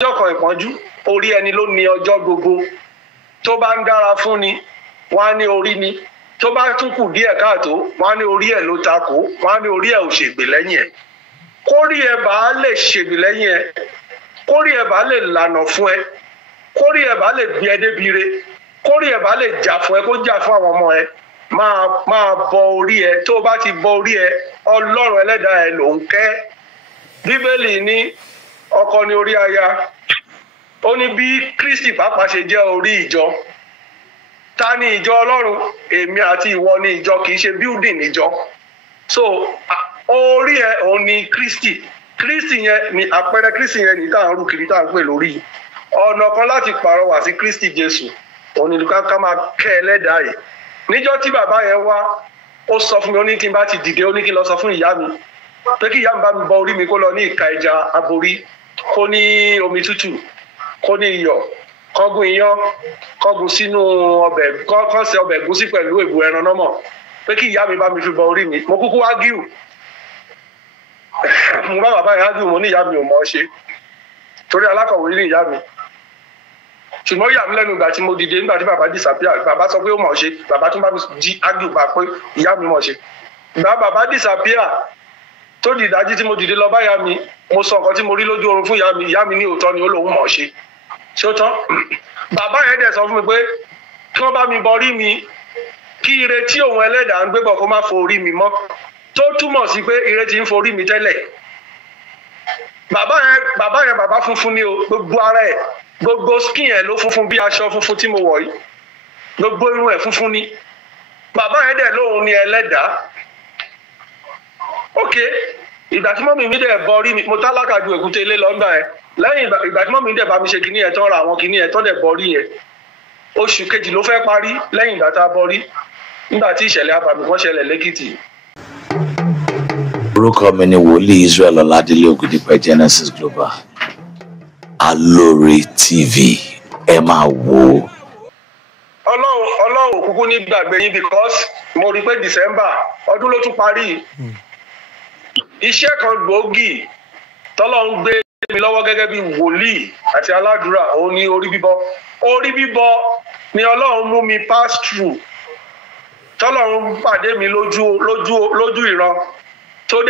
ọjọ́ kan ìpọ́njú orí ẹni ló ní ọjọ́ gbogbo. Tó bá ń dára fún ni wọ́n á ní orí ni, tó bá tún kù díẹ̀ káàtó wọ́n á ní orí ẹ̀ ló takò, wọ́n á ní orí ẹ̀ ò ṣègbè lẹ́yìn ẹ̀. Kórí ẹ̀ bá lè ṣègbè lẹ́yìn ẹ̀, kórí ẹ̀ bá lè lànà fún ẹ, kórí ẹ̀ bá lè gbé ẹ débi re, kórí ẹ̀ bá lè jà fún ẹ, kó jà fún àwọn ọmọ ẹ, máa bọ orí ẹ. Tó o bá ti bọ orí ẹ, Ọlọ́run ẹlẹ́dàá ẹ ló ń kẹ́. Bíbélì ní ọkọ ní orí aya. Ó ní bí Kristi pàápàá ṣe jẹ́ orí ìjọ. Ta ni ìjọ Ọlọ́run? Èmi àti ìwọ ni ìjọ, kì í ṣe building níjọ. So orí ẹ òun ni Kristi. Kristi yẹn ni àpẹẹrẹ Kristi yẹn ní tá à ń rú kiri tá à ń pè lórí. Ọ̀nà kan láti pàrọwà sí Kristi Jésù òun ni ká máa kẹ́ ẹlẹ́dàá yìí. Níjọ́ tí bàbá yẹn wá, ó sọ fún mi, ó ní kí n bá ti dìde, ó ní kí n lọ sọ fún ìyá mi pé kí ìyá mi bá mi bọ orí mi, kó lọ ní ìka ẹja aborí, kó ní omi tútù, kó ní iyọ̀, kọ́gùn iyán, kọ́gùn sínú ọbẹ̀, kọ́ ṣe ọbẹ̀ ẹ̀gúsí pẹ̀lú èbù ẹran náà mọ̀, pé kí ìyá mi bá mi fi bọ orí mi. Mo kúkú wá gíù. Mo bá bàbá yẹn á gíù, mo ní ìyá mi ò mọ̀ ọ́ ṣe torí alákọ̀wé ní ìyá mi. Ṣùgbọ́n ìyá mi lẹ́nu ìgbà tí mo dìde, nígbà tí bàbá disappear, bàbá sọ pé ó mọ̀ ọ́ ṣe, bàbá tún bá mi jí ágíù bá pé ìyá mi mọ̀ ọ́ ṣe. Ìgbà bàbá disappear tó di ìdájí tí mo dìde lọ bá ìyá mi, mo sọ nǹkan tí mo rí lójú oorun fún ìyá mi ní òótọ́ ni ó lóun mọ̀ ọ́ ṣe. Ṣé ó tán? Bàbá yẹn dẹ̀ sọ fún mi pé kí wọ́n bá mi bọrí mi, kí ire tí òun ẹlẹ́dàá ń gbé bọ̀ kó má forí mi mọ́, tó túmọ̀ sí pé ire ti ń forí mi tẹ́lẹ̀. Bàbá funfun ni o, gbogbo ara ẹ̀, gbogbo skin ẹ̀ ló funfun bí aṣọ funfun tí mo wọ̀ yìí, gbogbo irun ẹ̀ funfun ni. Bàbá yẹn dẹ̀ lóun ni ẹlẹ́dàá. Ok, ìgbà tí mọ́mì mi dẹ̀ bọrí mi, mo tálákà ju èkúté ilé lọ ńgbà yẹn. Lẹ́yìn ìgbà tí mọ́mì dẹ̀ bá mi ṣe kinní yẹn tán, ra àwọn kinní yẹn tán dẹ̀ bọrí yẹn, oṣù kejì ló fẹ́ parí lẹ́yìn ìgbà tá a bọrí, nígbà tí ìṣẹ̀lẹ̀ abàmì kan ṣẹlẹ̀ lẹ́kìtì. Orúkọ mi ni Wòlíì Israel Ọládélé Ògúndípẹ̀, Genesis Global. Alore TV, ẹ máa wò ó. Ọlọ́run kúkú ní gbàgbé yín, because mo rí pé December ọdún ló tún parí. Iṣẹ́ kan gbòógì tọ́lọ́run gbé mi lọ́wọ́ gẹ́gẹ́ bí wòlíì àti aládùúrà òun ni orí bíbọ. Orí bíbọ ni Ọlọ́run mú mi pass through. Tọ́lọ́run pàdé mi lójú ìran tó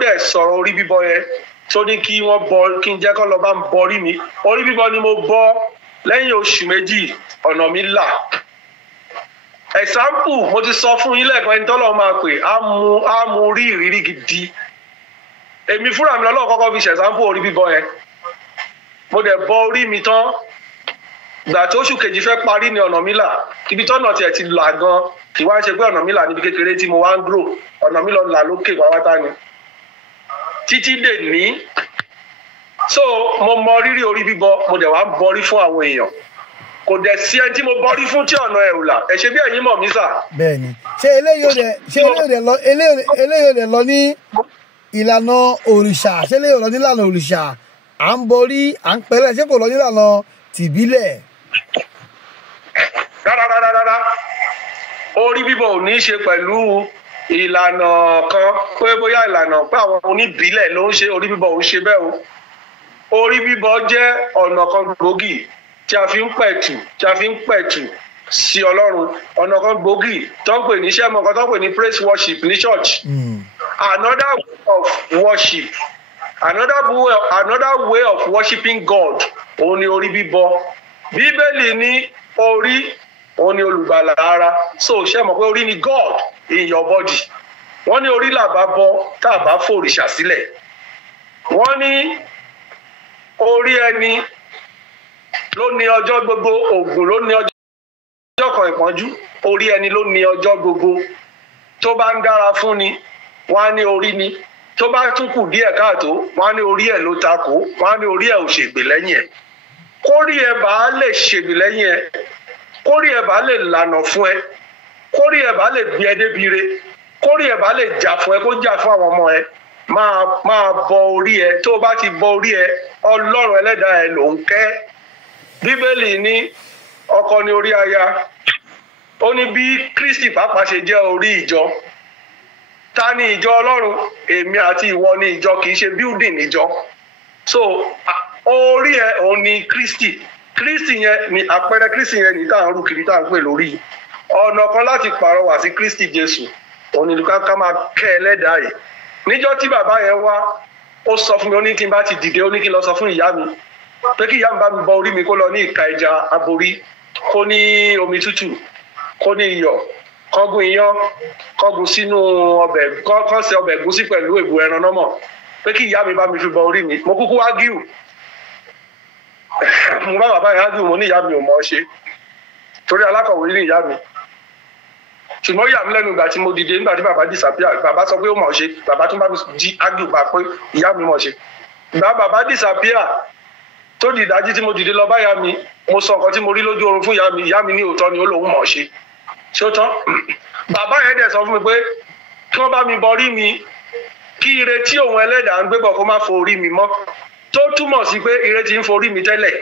dẹ̀ sọ̀rọ̀ orí bíbọ yẹn, tó ní kí n jẹ́ kó lọ bá ń bọrí mi. Orí bíbọ ni mo bọ. Lẹ́yìn oṣù méjì ọ̀nà mi là. Example, mo ti sọ fún yín lẹ́ẹ̀kan, ẹni tọ́lọ́run máa pè á mú rí ìrírí gidi. Èmi fúnra mi lọ́lọ́run kọ́kọ́ fi ṣe example orí bíbọ yẹn. Mo dẹ̀ bọ orí mi tán. Ìgbà tí oṣù kejì fẹ́ parí ni ọ̀nà mi là. Ibi tọ́nà tiẹ̀ ti là gan, kì wá ṣe pé ọ̀nà mi là níbi kékeré tí mo wá ń grow. Ọ̀nà mi lọ là lókè pátá ni. Títí dè ní. So mo mọ rírì orí bíbọ, mo dẹ̀ wá ń bọrí fún àwọn èèyàn. Kò dẹ̀ sí ẹni tí mo bọrí fún tí ọ̀nà ẹ̀ ò là. Ẹ ṣe bí ẹ̀yin mọ̀ mí sà. Bẹ́ẹ̀ni, ṣé eléyìí ò dẹ̀ lọ ní ìlànà òrìṣà? Ṣé eléyìí ò lọ ní ìlànà òrìṣà? À ń borí, à ń pẹ́lẹ̀, ṣé kò lọ ní ìlànà tìbílẹ̀? Rárá. Orí bíbọ ò ní í ṣe pẹ̀lú ìlànà kan, pé bóyá ìlànà pé àwọn oníbílẹ̀ ló ń ṣe. Orí bíbọ ò ń ṣe bẹ́ẹ̀ o. Orí bíbọ jẹ́ ọ̀nà kan gbòógì tí a fi ń pẹ̀tù sí Ọlọ́run. Ọ̀nà kan gbòógì tó ń pè ní iṣẹ́ mọ̀ọ́kan tó ń pè ní praise worship ní church. Another way of worship, another way of worshiping God òun ni orí bíbọ. Bíbélì ní orí òun ni olùgbàlà ara. So ṣé mọ̀ pé orí ni God in your body. Wọ́n ní orí làbá bọ tá a bá fòrìṣà sílẹ̀. Wọ́n ní orí ẹni ló ní ọjọ́ gbogbo, ògùn ló ní ọjọ́ kan ìpọ́njú. Orí ẹni ló ní ọjọ́ gbogbo. Tó bá ń dára fún ni wọ́n á ní orí ni, tó bá tún kù díẹ̀ káàtó wọ́n á ní orí ẹ̀ ló takò, wọ́n á ní orí ẹ̀ ò ṣègbè lẹ́yìn ẹ̀. Kórí ẹ̀ bá lè ṣègbè lẹ́yìn ẹ̀, kórí ẹ̀ bá lè lànà fún ẹ, kórí ẹ̀ bá lè gbé ẹ débi re, kórí ẹ̀ bá lè jà fún ẹ, kó jà fún àwọn ọmọ ẹ, máa bọ orí ẹ. Tó o bá ti bọ orí ẹ, Ọlọ́run ẹlẹ́dàá ẹ ló ń kẹ́. Bíbélì ní ọkọ ní orí aya. Ó ní bí Kristi pàápàá ṣe jẹ́ orí ìjọ. Ta ni ìjọ Ọlọ́run? Èmi àti ìwọ ni ìjọ, kì í ṣe building ìjọ. So orí ẹ òun ni Kristi yẹn ni àpẹẹrẹ Kristi yẹn ní tá à ń rú kiri tá à ń pè lórí ọ̀nà kan láti pàrọwà sí Kristi Jésù òun ni ká máa kẹ́ ẹlẹ́dàá yìí. Níjọ́ tí bàbá yẹn wá ó sọ fún mi ó ní kí n bá ti dìde ó ní kí n lọ sọ fún ìyá mi pé kí ìyá mi bá mi bọ orí mi kó lọ ní ìka ẹja aborí kó ní omi tútù kó ní iyọ̀ kọ́gùn iyán kọ́gùn sínú ọbẹ̀ kọ́ ṣe ọbẹ̀ ẹ̀gúsí pẹ̀lú èbù ẹran náà mọ̀ pé kí ìyá mi bá mi fi bọ orí mi. Mo kúkú wá gíù mo bá bàbá yẹn gíù mo ní ìyá mi ò mọ̀ ọ́ ṣe torí alákọ̀wé ní ìyá mi. Ṣùgbọ́n ìyá mi lẹ́nu ìgbà tí mo dìde nígbà tí bàbá disappear bàbá sọ pé ó mọ̀ ọ́ ṣe bàbá tún bá mi jí ágíù bá pé ìyá mi mọ̀ ọ́ ṣe. Ìgbà bàbá disappear tó di ìdájí tí mo dìde lọ bá ìyá mi mo sọ nǹkan tí mo rí lójú oorun fún ìyá mi ní òótọ́ ni ó lóun mọ̀ ọ́ ṣe. Ṣé ó tán? Bàbá yẹn dẹ̀ sọ fún mi pé kí wọ́n bá mi bọrí mi kí ire tí òun ẹlẹ́dàá ń gbé bọ̀ kó má fo orí mi mọ́ tó túmọ̀ sí pé ire ti ń forí mi tẹ́lẹ̀.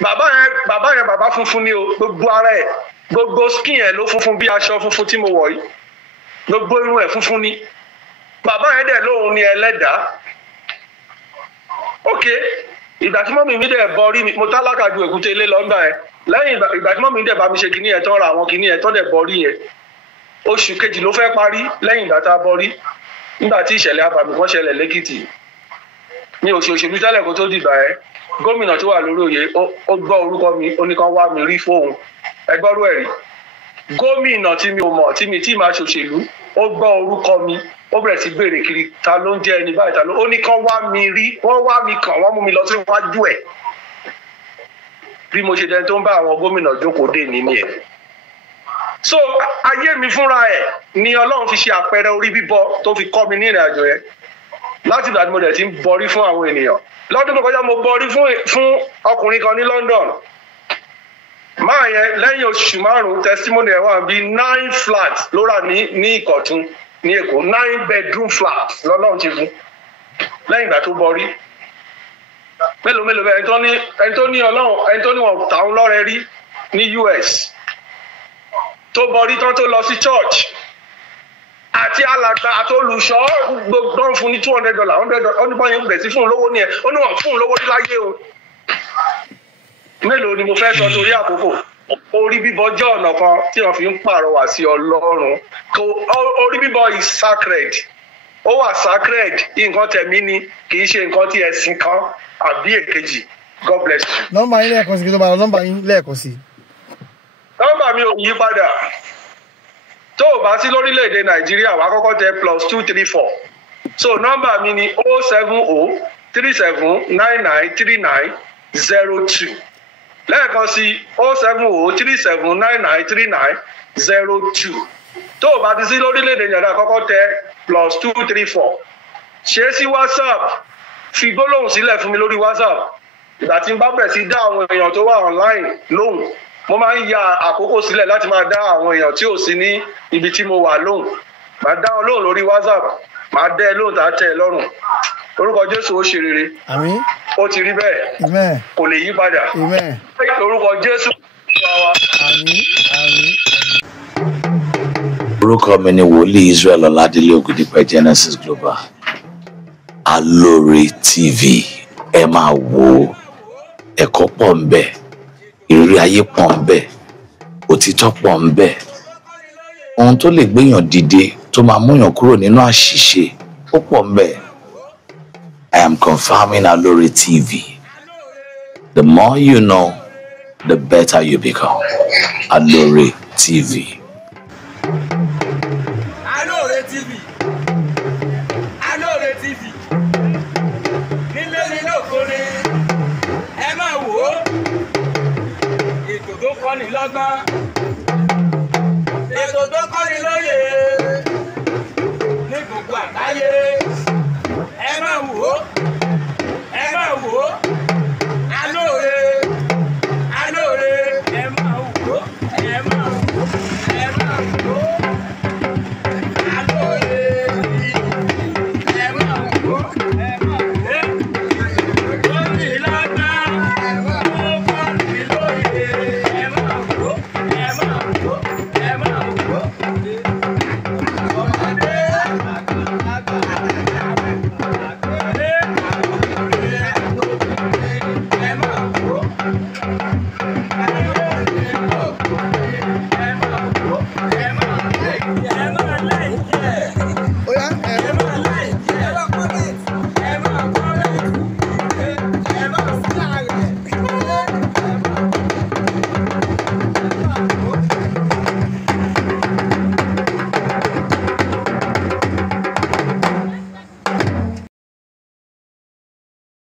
Bàbá funfun ni o gbogbo ara ẹ̀ gbogbo skin ẹ̀ ló funfun bí aṣọ funfun tí mo wọ̀ yìí gbogbo irun ẹ̀ funfun ni. Bàbá yẹn dẹ̀ lóun ni ẹlẹ́dàá. Ok ìgbà tí mọ́mì mi dẹ̀ bọrí mi mo tálákà ju èkúté ilé lọ́gbà ẹ̀ lẹ́yìn ìgbà tí mọ́mì mi dẹ̀ bá mi ṣe kinní ẹ̀ tán ra àwọn kinní ẹ̀ tán dẹ̀ bọrí ẹ̀ oṣù kejì ló fẹ́ parí lẹ́yìn ìgbà tá a bọrí nígbà tí ìṣẹ̀lẹ̀ abàmì kan ṣẹlẹ̀ lẹ́kìtì ní òṣèlú tẹ́lẹ̀ kó tó dìgbà ẹ̀ gómìnà tó wà lórí oyè ó gbọ́ orúkọ mi ó ní kán wá mi rí fóun ẹgbọ́rú ẹ̀ rí gómìnà tí mi ò mọ̀ tí mi tí máa ṣòṣèlú ó gbọ́ orúkọ mi ó bẹ̀rẹ̀ sí béèrè kiri ta ló ń jẹ́ ẹni báyìí ta ló ó ní kán wá mi rí wọ́n wá mi kàn wọ́n mú mi lọ sí iwájú ẹ̀ bí mo ṣe dẹni tó ń bá àwọn gómìnà jókòó dé nínú ẹ̀. So ayé mi fúnra ẹ̀ ni Ọlọ́run fi ṣe àpẹẹrẹ orí bíbọ tó fi kọ́ mi ní ìrìn àjò yẹn láti ìgbà tí mo dẹ̀ ti ń bọrí fún àwọn ènìyàn. Lọ́dún tó kọjá mo bọrí fún ọkùnrin kan ní London máa yẹn lẹ́yìn oṣù 5 testimony ẹ̀ wà bí 9 flat ló rà ní Ìkọ̀tún ní Èkó 9 bedroom flat lọ́lọ́run ti fún lẹ́yìn ìgbà tó bọrí. Mélòó bẹ́ẹ̀ ẹni tó ní Ọlọ́run ẹni tó ní wọn tàún lọ́rẹ rí ní US tó bọrí tán tó lọ sí church àti alàgbà àti olùṣọ́ gbogbo fún ní $200 $100 ó ní bọ́yẹn bẹ̀rẹ̀ sí fún un lówó ní ẹ̀ ó ní wọ́n fún un lówó láyé o. Mélòó ni mo fẹ́ sọ torí àkókò orí bíbọ jẹ́ ọ̀nà kan tí wọ́n fi ń pàrọwà sí Ọlọ́run orí bíbọ is sacred ó wà sacred nǹkan tẹ̀mí ni kì í ṣe nǹkan tí ẹ̀sìn kan àbí èkejì. God bless you. Nọ́mbà yín lẹ́ẹ̀kan sí kí ló bá lọ nọ́mbà yín lẹ́ẹ̀kan sí. Nọ́mbà mi ò yí padà tó o bá sí lórílẹ̀‐èdè Nàìjíríà wàá kọ́kọ́ tẹ +234 so nọ́mbà mi ni 07037993902 lẹ́ẹ̀kan sí 07037993902 tó o bá ti sí lórílẹ̀‐èdè Nàìjíríà kọ́kọ́ tẹ +234 ṣe sí WhatsApp fi gbólóhùn sílẹ̀ fún mi lórí WhatsApp ìgbà tí n bá bẹ̀rẹ̀ sí dá àwọn èèyàn tó wà online lóhùn mo máa ń ya àkókò sílẹ̀ láti máa dá àwọn èèyàn tí ò sí ní ibi tí mo wà lóhùn máa dá wọn lóhùn lórí WhatsApp máa dẹ́ ẹ lóhùn tá a tẹ́ ẹ lọ́rùn orúkọ Jésù ó ṣe rere àmín ó ti rí bẹ́ẹ̀ amen kò lè yí padà amen orúkọ Jésù wa. àmín àmín. Orúkọ mi ni Wòlíì Israel Ọládélé Ògúndípẹ̀ Genesis Global Alore TV ẹ máa wo ẹ̀kọ́ pọ̀ ń bẹ ìrírí ayé pọ̀ ń bẹ òtítọ́ pọ̀ ń bẹ ohun tó lè gbéyàn dìde tó máa múyàn kúrò nínú àṣìṣe ó pọ̀ ń bẹ. I am confirming Alore TV. The more you know, the better you become. Alore TV. Alore TV. Alore TV. Nílé nílé òkúre, ẹ máa wò ó. Ètò tó kọ́ni lọ́gbọ́n. Ètò tó